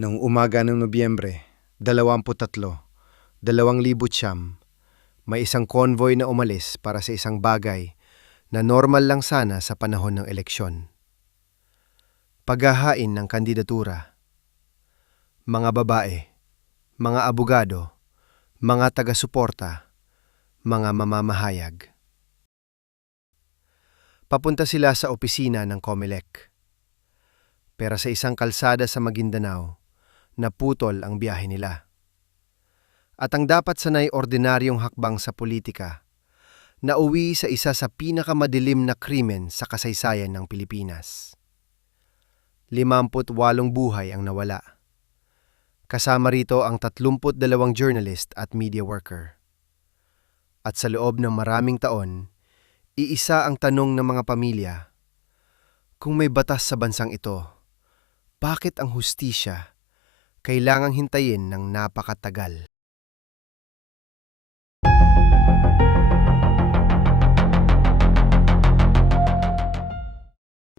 Noong umaga ng Nobyembre, 23, 2009, may isang convoy na umalis para sa isang bagay na normal lang sana sa panahon ng eleksyon. Paghahain ng kandidatura. Mga babae, mga abogado, mga taga-suporta, mga mamamahayag. Papunta sila sa opisina ng COMELEC. Pero sa isang kalsada sa Maguindanao, naputol ang biyahe nila. At ang dapat sanay ordinaryong hakbang sa politika, nauwi sa isa sa pinakamadilim na krimen sa kasaysayan ng Pilipinas. 58 buhay ang nawala. Kasama rito ang 32 journalist at media worker. At sa loob ng maraming taon, iisa ang tanong ng mga pamilya, kung may batas sa bansang ito, bakit ang hustisya kailangang hintayin ng napakatagal?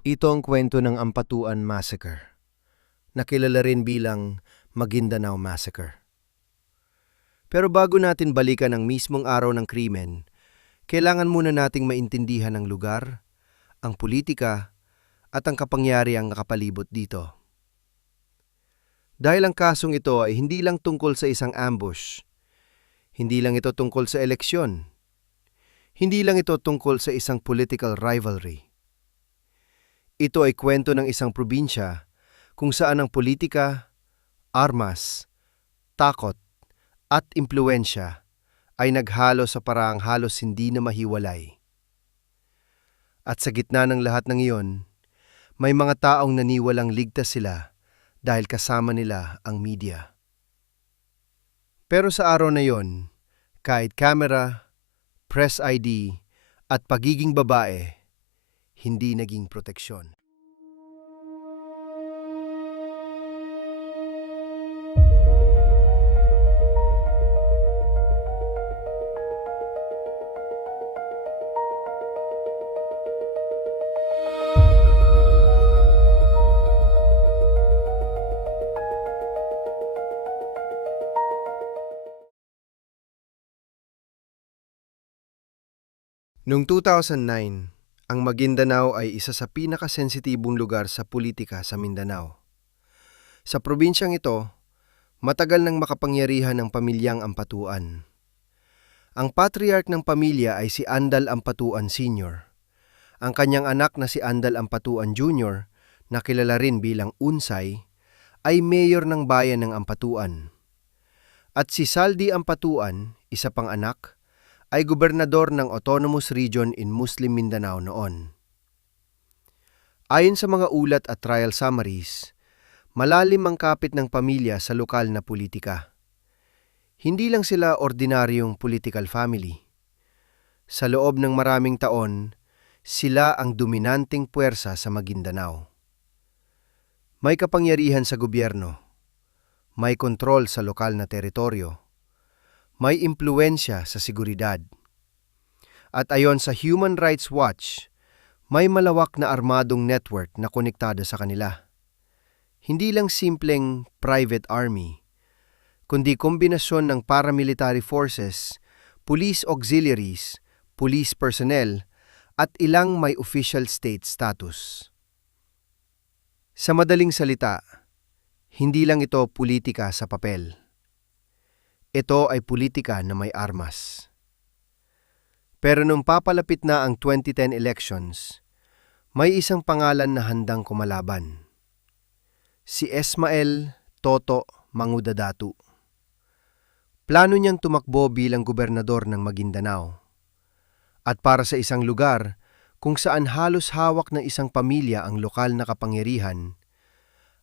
Ito ang kwento ng Ampatuan Massacre, na kilala rin bilang Maguindanao Massacre. Pero bago natin balikan ang mismong araw ng krimen, kailangan muna nating maintindihan ang lugar, ang politika, at ang kapangyarihang nakapalibot dito. Dahil ang kasong ito ay hindi lang tungkol sa isang ambush, hindi lang ito tungkol sa eleksyon, hindi lang ito tungkol sa isang political rivalry. Ito ay kwento ng isang probinsya kung saan ang politika, armas, takot, at impluensya ay naghalo sa paraang halos hindi na mahiwalay. At sa gitna ng lahat ng iyon, may mga taong naniwalang ligtas sila dahil kasama nila ang media. Pero sa araw na iyon, kahit camera, press ID, at pagiging babae, hindi naging proteksyon. Noong 2009, ang Maguindanao ay isa sa pinakasensitibong lugar sa politika sa Mindanao. Sa probinsyang ito, matagal nang makapangyarihan ng pamilyang Ampatuan. Ang patriarch ng pamilya ay si Andal Ampatuan Sr. Ang kanyang anak na si Andal Ampatuan Jr., na kilala rin bilang Unsay, ay mayor ng bayan ng Ampatuan. At si Saldi Ampatuan, isa pang anak, ay gobernador ng Autonomous Region in Muslim Mindanao noon. Ayon sa mga ulat at trial summaries, malalim ang kapit ng pamilya sa lokal na politika. Hindi lang sila ordinaryong political family. Sa loob ng maraming taon, sila ang dominanteng puwersa sa Maguindanao. May kapangyarihan sa gobyerno, may kontrol sa lokal na teritoryo, may impluensya sa seguridad. At ayon sa Human Rights Watch, may malawak na armadong network na konektado sa kanila. Hindi lang simpleng private army, kundi kombinasyon ng paramilitary forces, police auxiliaries, police personnel, at ilang may official state status. Sa madaling salita, hindi lang ito politika sa papel. Ito ay politika na may armas. Pero nung papalapit na ang 2010 elections, may isang pangalan na handang kumalaban. Si Esmael Toto Mangudadatu. Plano niyang tumakbo bilang gobernador ng Maguindanao. At para sa isang lugar kung saan halos hawak ng isang pamilya ang lokal na kapangyarihan,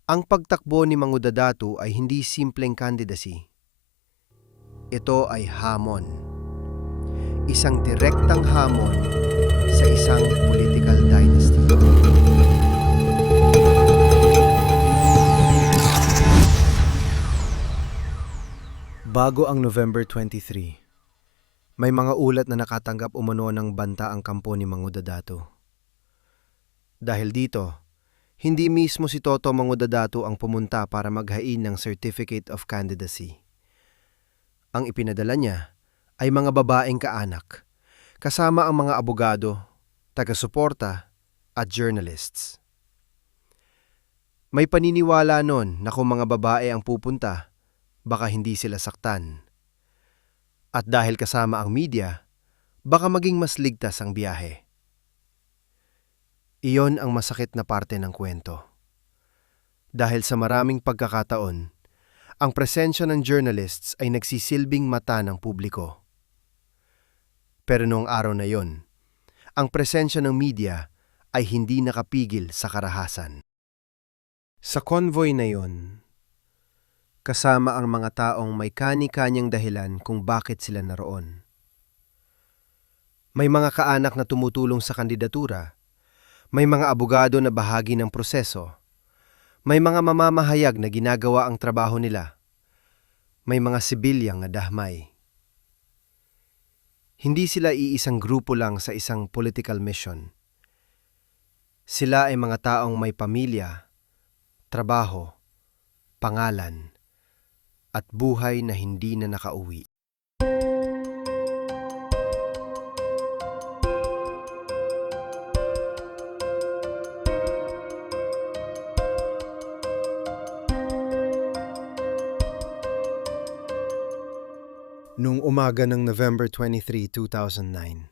ang pagtakbo ni Mangudadatu ay hindi simpleng candidacy. Ito ay hamon. Isang direktang hamon sa isang political dynasty. Bago ang November 23, may mga ulat na nakatanggap umano ng banta ang kampo ni Mangudadatu. Dahil dito, Hindi mismo si Toto Mangudadato ang pumunta para maghain ng Certificate of Candidacy. Ang ipinadala niya ay mga babaeng kaanak, kasama ang mga abogado, taga-suporta at journalists. May paniniwala nun na kung mga babae ang pupunta, baka hindi sila saktan. At dahil kasama ang media, baka maging mas ligtas ang biyahe. Iyon ang masakit na parte ng kwento. Dahil sa maraming pagkakataon, ang presensya ng journalists ay nagsisilbing mata ng publiko. Pero noong araw na yon, ang presensya ng media ay hindi nakapigil sa karahasan. Sa convoy na yon, kasama ang mga taong may kani-kanyang dahilan kung bakit sila naroon. May mga kaanak na tumutulong sa kandidatura, may mga abogado na bahagi ng proseso, may mga mamamahayag na ginagawa ang trabaho nila, may mga sibilyang na dahmay. Hindi sila iisang grupo lang sa isang political mission. Sila ay mga taong may pamilya, trabaho, pangalan, at buhay na hindi na nakauwi. Noong umaga ng November 23, 2009,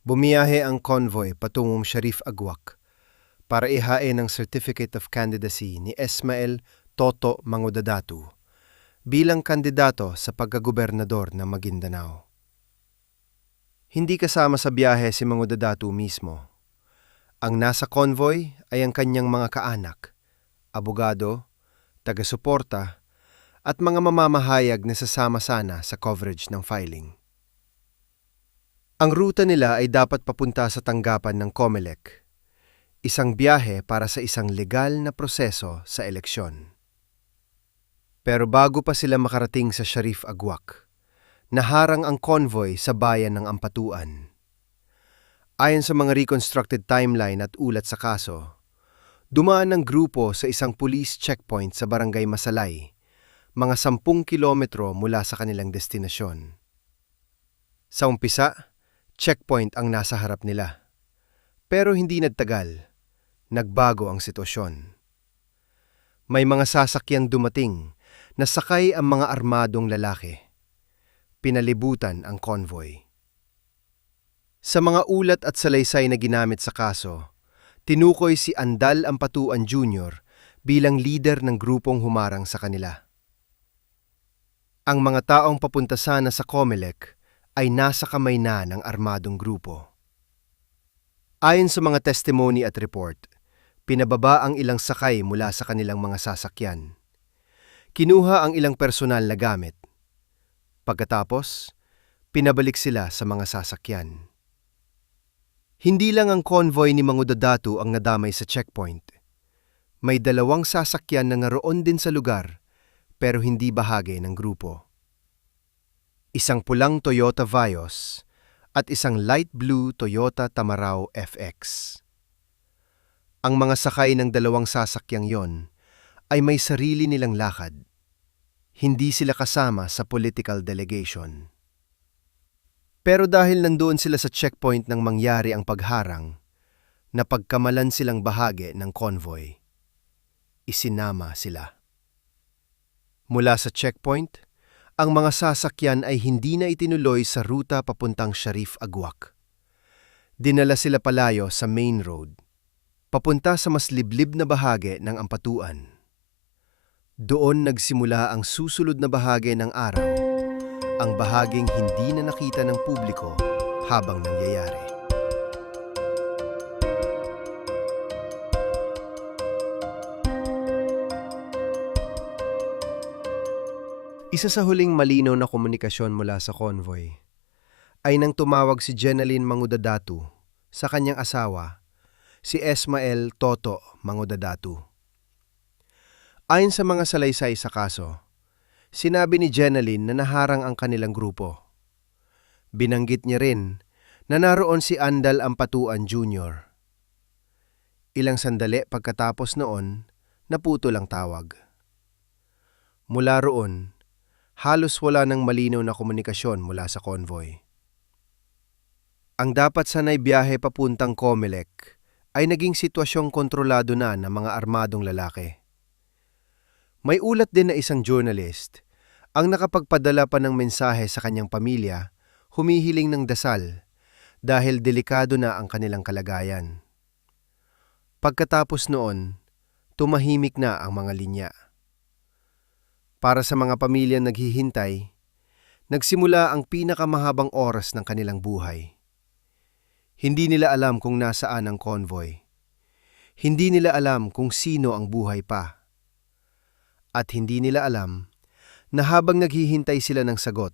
bumiyahe ang convoy patungong Sharif Agwak para ihain ang Certificate of Candidacy ni Esmael Toto Mangudadato bilang kandidato sa pagkagobernador ng Maguindanao. Hindi kasama sa biyahe si Mangudadato mismo. Ang nasa convoy ay ang kanyang mga kaanak, abogado, taga-suporta, at mga mamamahayag na sasama sana sa coverage ng filing. Ang ruta nila ay dapat papunta sa tanggapan ng COMELEC, isang biyahe para sa isang legal na proseso sa eleksyon. Pero bago pa sila makarating sa Sharif Agwak, naharang ang convoy sa bayan ng Ampatuan. Ayon sa mga reconstructed timeline at ulat sa kaso, dumaan ang grupo sa isang police checkpoint sa Barangay Masalay, mga 10 kilometro mula sa kanilang destinasyon. Sa umpisa, checkpoint ang nasa harap nila. Pero hindi nagtagal, nagbago ang sitwasyon. May mga sasakyang dumating na sakay ang mga armadong lalaki. Pinalibutan ang convoy. Sa mga ulat at salaysay na ginamit sa kaso, tinukoy si Andal Ampatuan Jr. bilang leader ng grupong humarang sa kanila. Ang mga taong papunta sana sa COMELEC ay nasa kamay na ng armadong grupo. Ayon sa mga testimony at report, pinababa ang ilang sakay mula sa kanilang mga sasakyan. Kinuha ang ilang personal na gamit. Pagkatapos, pinabalik sila sa mga sasakyan. Hindi lang ang convoy ni Mangudadato ang nadamay sa checkpoint. May 2 sasakyan na naroon din sa lugar pero hindi bahagi ng grupo. Isang pulang Toyota Vios at isang light blue Toyota Tamaraw FX. Ang mga sakay ng 2 sasakyang yon ay may sarili nilang lakad. Hindi sila kasama sa political delegation. Pero dahil nandoon sila sa checkpoint nang mangyari ang pagharang, napagkamalan silang bahagi ng convoy. Isinama sila. Mula sa checkpoint, ang mga sasakyan ay hindi na itinuloy sa ruta papuntang Sharif Agwak. Dinala sila palayo sa main road, papunta sa mas liblib na bahagi ng Ampatuan. Doon nagsimula ang susunod na bahagi ng araw, ang bahaging hindi na nakita ng publiko habang nangyayari. Isa sa huling malinaw na komunikasyon mula sa convoy ay nang tumawag si Jenaline Mangudadato sa kanyang asawa, si Esmael Toto Mangudadato. Ayon sa mga salaysay sa kaso, sinabi ni Jenaline na naharang ang kanilang grupo. Binanggit niya rin na naroon si Andal Ampatuan Jr. Ilang sandali pagkatapos noon, naputol ang tawag. Mula roon, halos wala nang malinaw na komunikasyon mula sa convoy. Ang dapat sanay biyahe papuntang Comelec ay naging sitwasyong kontrolado na ng mga armadong lalaki. May ulat din na isang journalist ang nakapagpadala pa ng mensahe sa kanyang pamilya, humihiling ng dasal dahil delikado na ang kanilang kalagayan. Pagkatapos noon, tumahimik na ang mga linya. Para sa mga pamilyang naghihintay, nagsimula ang pinakamahabang oras ng kanilang buhay. Hindi nila alam kung nasaan ang convoy. Hindi nila alam kung sino ang buhay pa. At hindi nila alam na habang naghihintay sila ng sagot,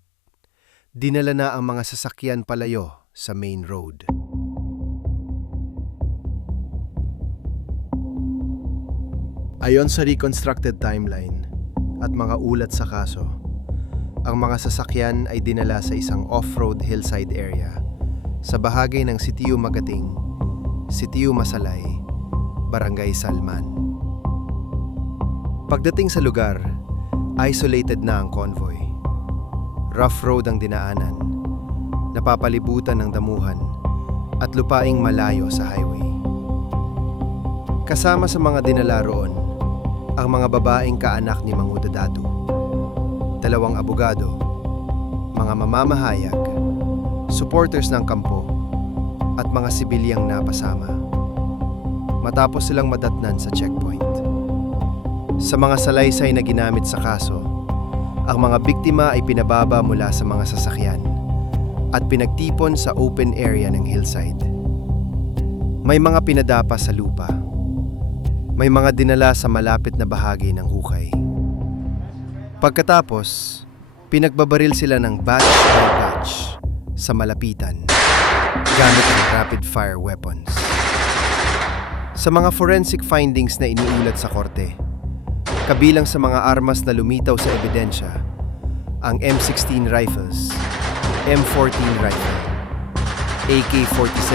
dinala na ang mga sasakyan palayo sa main road. Ayon sa reconstructed timeline at mga ulat sa kaso, ang mga sasakyan ay dinala sa isang off-road hillside area sa bahagi ng Sitio Magating, Sitio Masalay, Barangay Salman. Pagdating sa lugar, isolated na ang convoy. Rough road ang dinaanan, napapalibutan ng damuhan at lupaing malayo sa highway. Kasama sa mga dinala roon, ang mga babaeng kaanak ni Mang Udadatu, 2 abogado, mga mamamahayag, supporters ng kampo, at mga sibilyang napasama. Matapos silang madatnan sa checkpoint. Sa mga salaysay na ginamit sa kaso, ang mga biktima ay pinababa mula sa mga sasakyan at pinagtipon sa open area ng hillside. May mga pinadapa sa lupa. May mga dinala sa malapit na bahagi ng hukay. Pagkatapos, pinagbabaril sila ng batch by batch sa malapitan gamit ang rapid-fire weapons. Sa mga forensic findings na iniulat sa korte, kabilang sa mga armas na lumitaw sa ebidensya, ang M16 rifles, M14 rifle, AK-47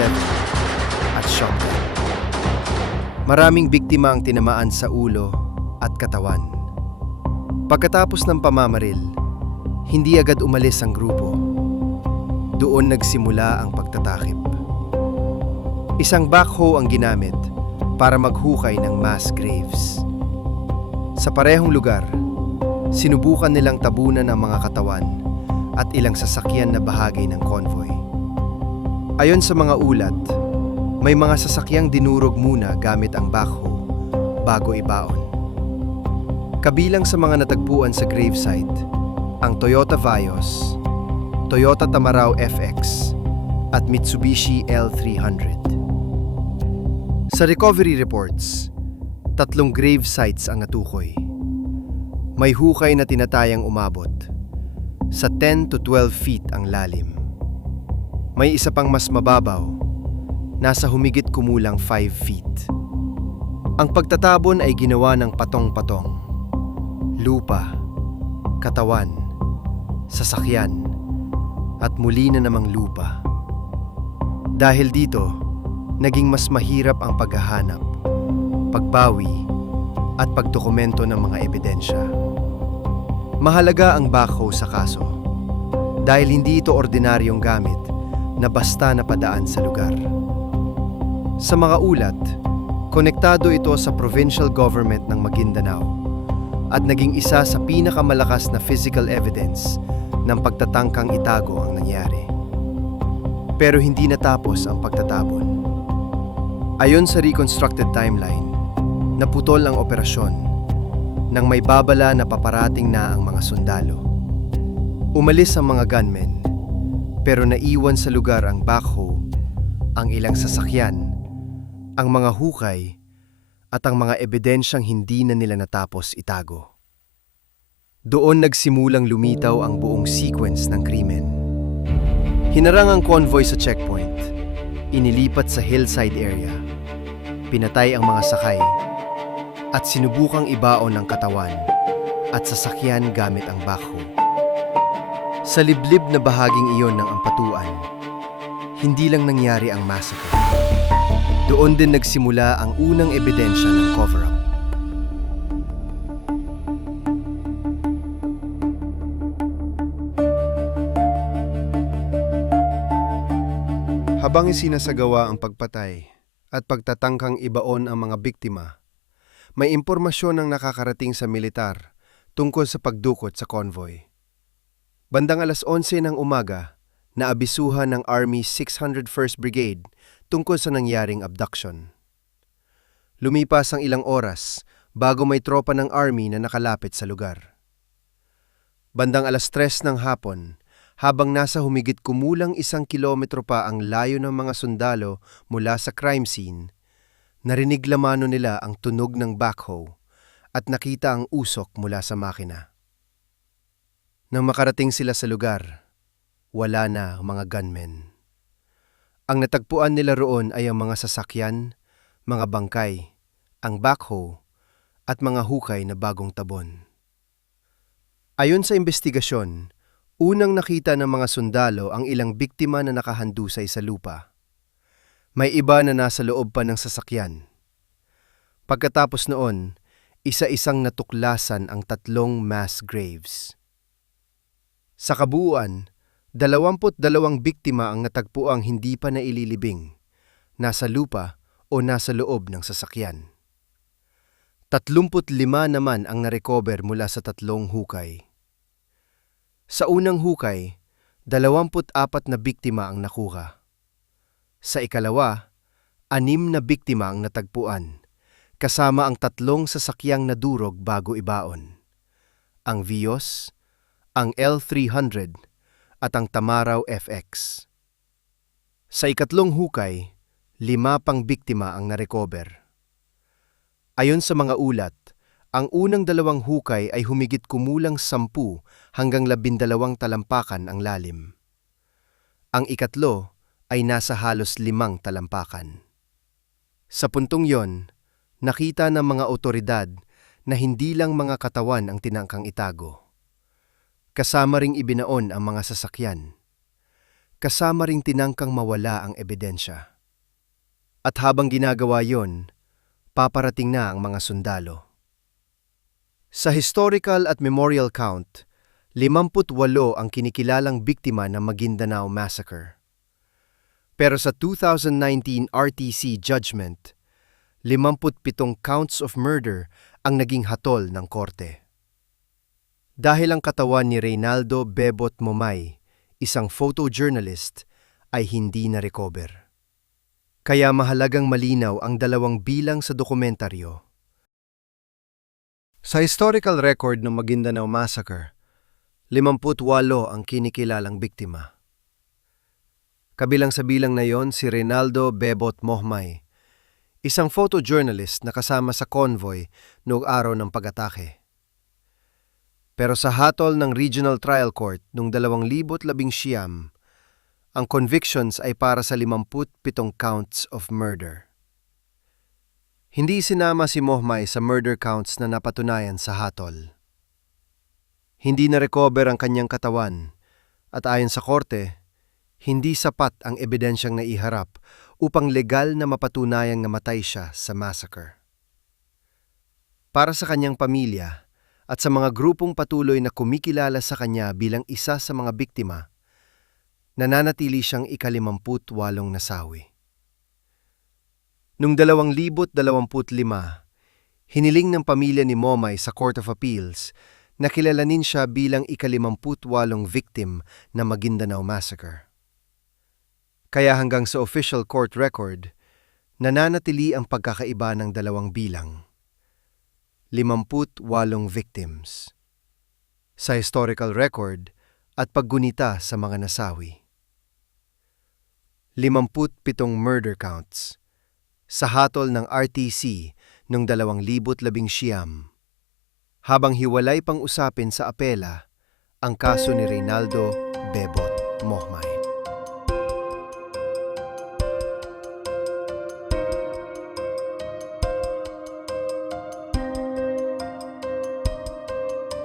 at shotgun. Maraming biktima ang tinamaan sa ulo at katawan. Pagkatapos ng pamamaril, hindi agad umalis ang grupo. Doon nagsimula ang pagtatakip. Isang backhoe ang ginamit para maghukay ng mass graves. Sa parehong lugar, sinubukan nilang tabunan ang mga katawan at ilang sasakyan na bahagi ng convoy. Ayon sa mga ulat, may mga sasakyang dinurog muna gamit ang backhoe bago ibaon. Kabilang sa mga natagpuan sa gravesite, ang Toyota Vios, Toyota Tamaraw FX, at Mitsubishi L300. Sa recovery reports, 3 grave sites ang natukoy. May hukay na tinatayang umabot. Sa 10 to 12 feet ang lalim. May isa pang mas mababaw, nasa humigit kumulang 5 feet. Ang pagtatabon ay ginawa ng patong-patong. Lupa, katawan, sasakyan, at muli na namang lupa. Dahil dito, naging mas mahirap ang paghahanap, pagbawi, at pagdokumento ng mga ebidensya. Mahalaga ang backhoe sa kaso dahil hindi ito ordinaryong gamit na basta napadaan sa lugar. Sa mga ulat, konektado ito sa provincial government ng Maguindanao at naging isa sa pinakamalakas na physical evidence ng pagtatangkang itago ang nangyari. Pero hindi natapos ang pagtatabon. Ayon sa reconstructed timeline, naputol ang operasyon nang may babala na paparating na ang mga sundalo. Umalis ang mga gunmen, pero naiwan sa lugar ang backhoe, ang ilang sasakyan, ang mga hukay, at ang mga ebidensyang hindi na nila natapos itago. Doon nagsimulang lumitaw ang buong sequence ng krimen. Hinarang ang convoy sa checkpoint, inilipat sa hillside area, pinatay ang mga sakay, at sinubukang ibaon ng katawan at sasakyan gamit ang backhoe. Sa liblib na bahaging iyon ng Ampatuan, hindi lang nangyari ang massacre. Doon din nagsimula ang unang ebidensya ng cover-up. Habang isinasagawa ang pagpatay at pagtatangkang ibaon ang mga biktima, may impormasyon ang nakakarating sa militar tungkol sa pagdukot sa convoy. Bandang 11:00 ng umaga, naabisuhan ng Army 601st Brigade tungkol sa nangyaring abduction. Lumipas ang ilang oras bago may tropa ng Army na nakalapit sa lugar. Bandang 3:00 ng hapon, habang nasa humigit kumulang 1 kilometro pa ang layo ng mga sundalo mula sa crime scene, narinig lamano nila ang tunog ng backhoe at nakita ang usok mula sa makina. Nang makarating sila sa lugar, wala na ang mga gunmen. Ang natagpuan nila roon ay ang mga sasakyan, mga bangkay, ang backhoe at mga hukay na bagong tabon. Ayon sa investigasyon, unang nakita ng mga sundalo ang ilang biktima na nakahandusay sa lupa. May iba na nasa loob pa ng sasakyan. Pagkatapos noon, isa-isang natuklasan ang 3 mass graves. Sa kabuuan, 22 biktima ang natagpuang hindi pa naililibing, nasa lupa o nasa loob ng sasakyan. 35 naman ang narecover mula sa 3 hukay. Sa unang hukay, 24 na biktima ang nakuha. Sa ikalawa, 6 na biktima ang natagpuan, kasama ang 3 sasakyang nadurog bago ibaon. Ang Vios, ang L300 at ang Tamaraw FX. Sa ikatlong hukay, 5 pang biktima ang narecover. Ayon sa mga ulat, ang unang 2 hukay ay humigit kumulang 10 hanggang 12 talampakan ang lalim. Ang ikatlo ay nasa halos 5 talampakan. Sa puntong yon, nakita ng mga otoridad na hindi lang mga katawan ang tinangkang itago. Kasama ring ibinaon ang mga sasakyan. Kasama ring tinangkang mawala ang ebidensya. At habang ginagawa yon, paparating na ang mga sundalo. Sa historical at memorial count, 58 ang kinikilalang biktima ng Maguindanao Massacre. Pero sa 2019 RTC judgment, 57 counts of murder ang naging hatol ng korte. Dahil ang katawan ni Reynaldo Bebot Momay, isang photojournalist, ay hindi na-recover. Kaya mahalagang malinaw ang 2 bilang sa dokumentaryo. Sa historical record ng Maguindanao Massacre, 58 ang kinikilalang biktima. Kabilang sa bilang na yon si Reynaldo Bebot Mohmay, isang photojournalist na kasama sa convoy noong araw ng pag-atake. Pero sa hatol ng Regional Trial Court noong 2019, ang convictions ay para sa 57 counts of murder. Hindi sinama si Mohmay sa murder counts na napatunayan sa hatol. Hindi na-recover ang kanyang katawan at ayon sa korte, hindi sapat ang ebidensyang naiharap upang legal na mapatunayang namatay siya sa massacre. Para sa kanyang pamilya at sa mga grupong patuloy na kumikilala sa kanya bilang isa sa mga biktima, nananatili siyang ika-58 nasawi. Noong 2025, hiniling ng pamilya ni Momay sa Court of Appeals na kilalanin siya bilang ika-58 victim na Maguindanao Massacre. Kaya hanggang sa official court record, nananatili ang pagkakaiba ng 2 bilang. 58 victims. Sa historical record at paggunita sa mga nasawi. 57 murder counts. Sa hatol ng RTC noong 2019, habang hiwalay pang usapin sa apela ang kaso ni Reynaldo Bebot Mohmay.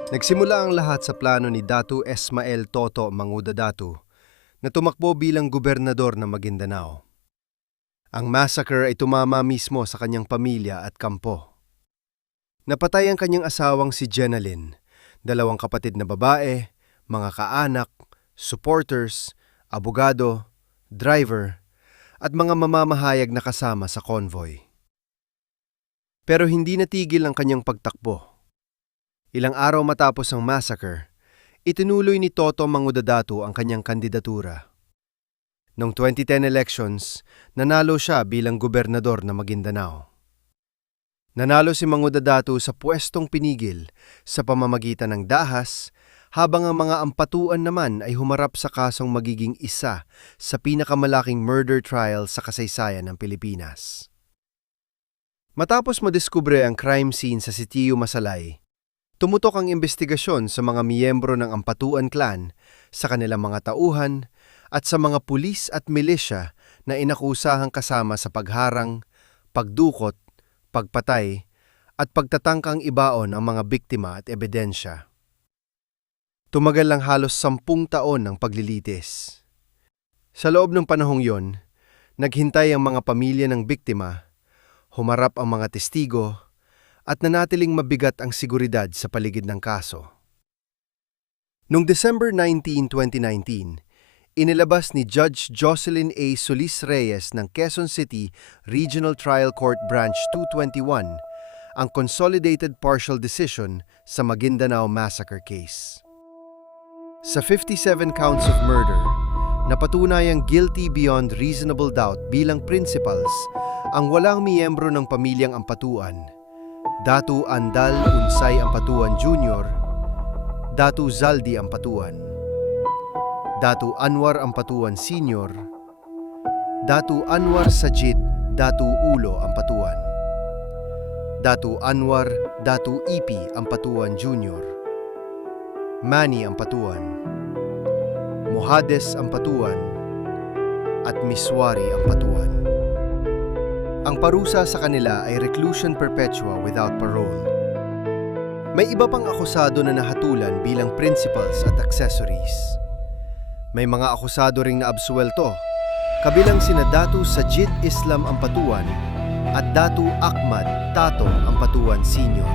Nagsimula ang lahat sa plano ni Datu Esmael Toto Manguda Datu na tumakbo bilang gobernador ng Maguindanao. Ang massacre ay tumama mismo sa kanyang pamilya at kampo. Napatay ang kanyang asawang si Jenalyn, 2 kapatid na babae, mga kaanak, supporters, abogado, driver, at mga mamamahayag na kasama sa convoy. Pero hindi natigil ang kanyang pagtakbo. Ilang araw matapos ang massacre, itinuloy ni Toto Mangudadatu ang kanyang kandidatura. Noong 2010 elections, nanalo siya bilang gobernador ng Maguindanao. Nanalo si Mangudadatu sa pwestong pinigil sa pamamagitan ng dahas, habang ang mga ampatuan naman ay humarap sa kasong magiging isa sa pinakamalaking murder trial sa kasaysayan ng Pilipinas. Matapos madiskubre ang crime scene sa Sitio Masalay, tumutok ang investigasyon sa mga miyembro ng Ampatuan Clan, sa kanilang mga tauhan, at sa mga pulis at milisya na inakusahang kasama sa pagharang, pagdukot, pagpatay, at pagtatangkang ibaon ang mga biktima at ebidensya. Tumagal lang halos 10 taon ng paglilitis. Sa loob ng panahong yon, naghintay ang mga pamilya ng biktima, humarap ang mga testigo, at nanatiling mabigat ang seguridad sa paligid ng kaso. Noong December 19, 2019, inilabas ni Judge Jocelyn A. Solis Reyes ng Quezon City Regional Trial Court Branch 221 ang Consolidated Partial Decision sa Maguindanao Massacre Case. Sa 57 counts of murder, napatunayang guilty beyond reasonable doubt bilang principals ang walang miyembro ng pamilyang Ampatuan, Datu Andal Unsay Ampatuan Jr., Datu Zaldi Ampatuan, Datu Anwar Ampatuan Sr., Datu Anwar Sajid Datu Ulo Ampatuan, Datu Anwar Datu Ipi Ampatuan Jr., Manny Ampatuan, Mohades Ampatuan, at Miswari Ampatuan. Ang parusa sa kanila ay reclusion perpetua without parole. May iba pang akusado na nahatulan bilang principals at accessories. May mga akusado ring naabsuelto, kabilang sina Datu Sajid Islam Ampatuan at Datu Ahmad Tato Ampatuan Sr.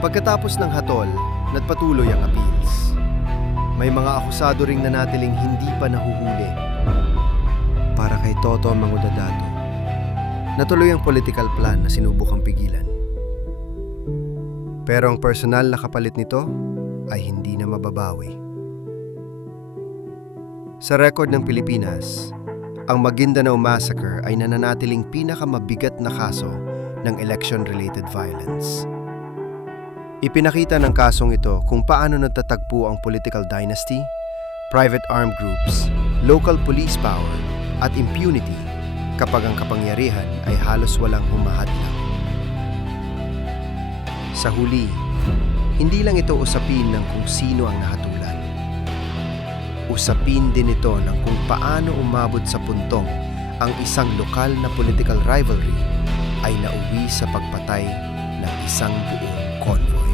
Pagkatapos ng hatol, nagpatuloy ang appeals. May mga akusado ring nanatiling hindi pa nahuhuli. Para kay Toto Mangudadatu, natuloy ang political plan na sinubukang pigilan. Pero ang personal na kapalit nito ay hindi na mababawi. Sa record ng Pilipinas, ang Maguindanao Massacre ay nananatiling pinakamabigat na kaso ng election-related violence. Ipinakita ng kasong ito kung paano nagtatagpo ang political dynasty, private armed groups, local police power, at impunity kapag ang kapangyarihan ay halos walang humahadlang. Sa huli, hindi lang ito usapin ng kung sino ang nahatulan. Usapin din ito ng kung paano umabot sa puntong ang isang lokal na political rivalry ay nauwi sa pagpatay ng isang buong convoy.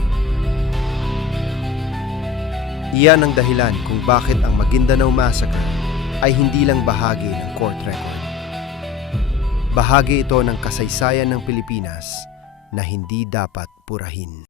Iyan ang dahilan kung bakit ang Maguindanao Massacre ay hindi lang bahagi ng court record. Bahagi ito ng kasaysayan ng Pilipinas na hindi dapat purahin.